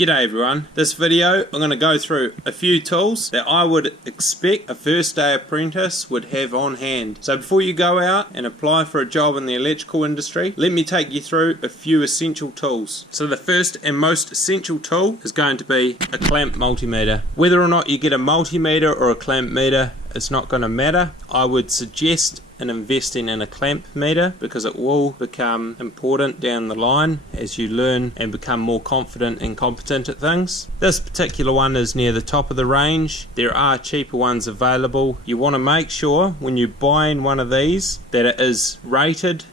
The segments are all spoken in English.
G'day everyone. This video I'm going to go through a few tools that I would expect a first day apprentice would have on hand. So before you go out and apply for a job in the electrical industry, let me take you through a few essential tools. So the first and most essential tool is going to be a clamp multimeter. Whether or not you get a multimeter or a clamp meter, it's not going to matter. I would suggest investing in a clamp meter because it will become important down the line as you learn and become more confident and competent at things. This particular one is near the top of the range. There are cheaper ones available. You want to make sure when you're buying one of these that it is rated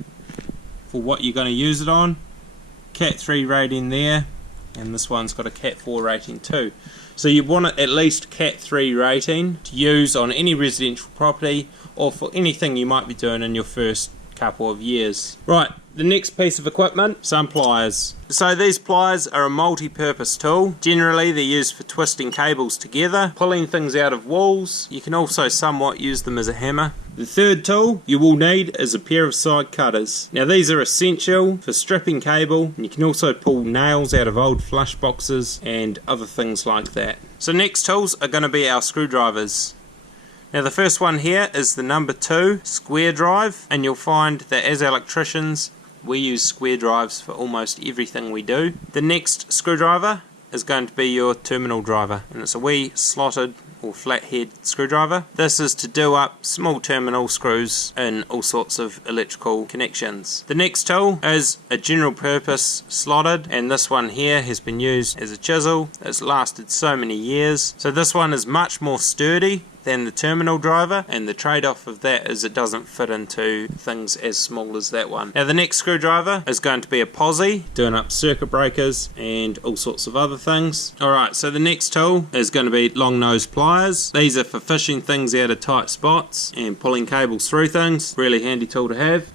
for what you're going to use it on. Cat 3 rating there, and this one's got a Cat 4 rating too. So you want at least Cat 3 rating to use on any residential property or for anything you might be doing in your first couple of years. Right, the next piece of equipment, some pliers. So these pliers are a multi-purpose tool. Generally they're used for twisting cables together, pulling things out of walls. You can also somewhat use them as a hammer. The third tool you will need is a pair of side cutters. Now these are essential for stripping cable, and you can also pull nails out of old flush boxes and other things like that. So next tools are going to be our screwdrivers. Now the first one here is the number 2 square drive, and you'll find that as electricians we use square drives for almost everything we do. The next screwdriver is going to be your terminal driver, and it's a wee slotted or flathead screwdriver. This is to do up small terminal screws in all sorts of electrical connections. The next tool is a general purpose slotted, and this one here has been used as a chisel. It's lasted so many years. So this one is much more sturdy than the terminal driver, and the trade-off of that is it doesn't fit into things as small as that one. Now the next screwdriver is going to be a posi, doing up circuit breakers and all sorts of other things. Alright, so the next tool is going to be long nose pliers. These are for fishing things out of tight spots and pulling cables through things. Really handy tool to have.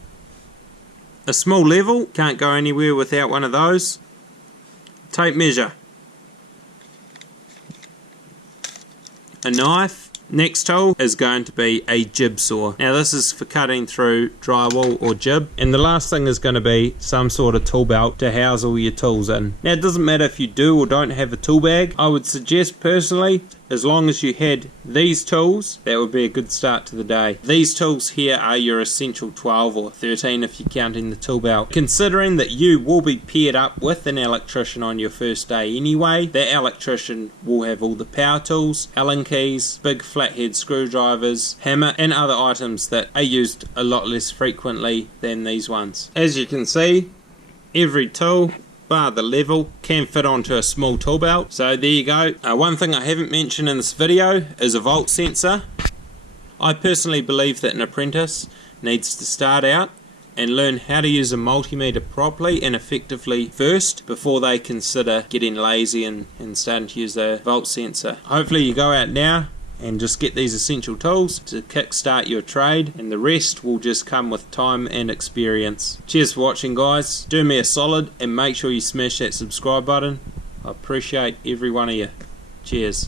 A small level, can't go anywhere without one of those. Tape measure. A knife. Next tool is going to be a jib saw. Now this is for cutting through drywall or jib. And the last thing is going to be some sort of tool belt to house all your tools in. Now it doesn't matter if you do or don't have a tool bag. I would suggest personally, as long as you had these tools, that would be a good start to the day. These tools here are your essential 12 or 13 if you're counting the tool belt. Considering that you will be paired up with an electrician on your first day anyway, that electrician will have all the power tools, Allen keys, big flathead screwdrivers, hammer, and other items that are used a lot less frequently than these ones. As you can see, every tool bar the level can fit onto a small tool belt. So there you go. One thing I haven't mentioned in this video is a volt sensor. I personally believe that an apprentice needs to start out and learn how to use a multimeter properly and effectively first before they consider getting lazy and starting to use a volt sensor. Hopefully you go out now and just get these essential tools to kickstart your trade, and the rest will just come with time and experience. Cheers for watching, guys. Do me a solid and make sure you smash that subscribe button. I appreciate every one of you. Cheers.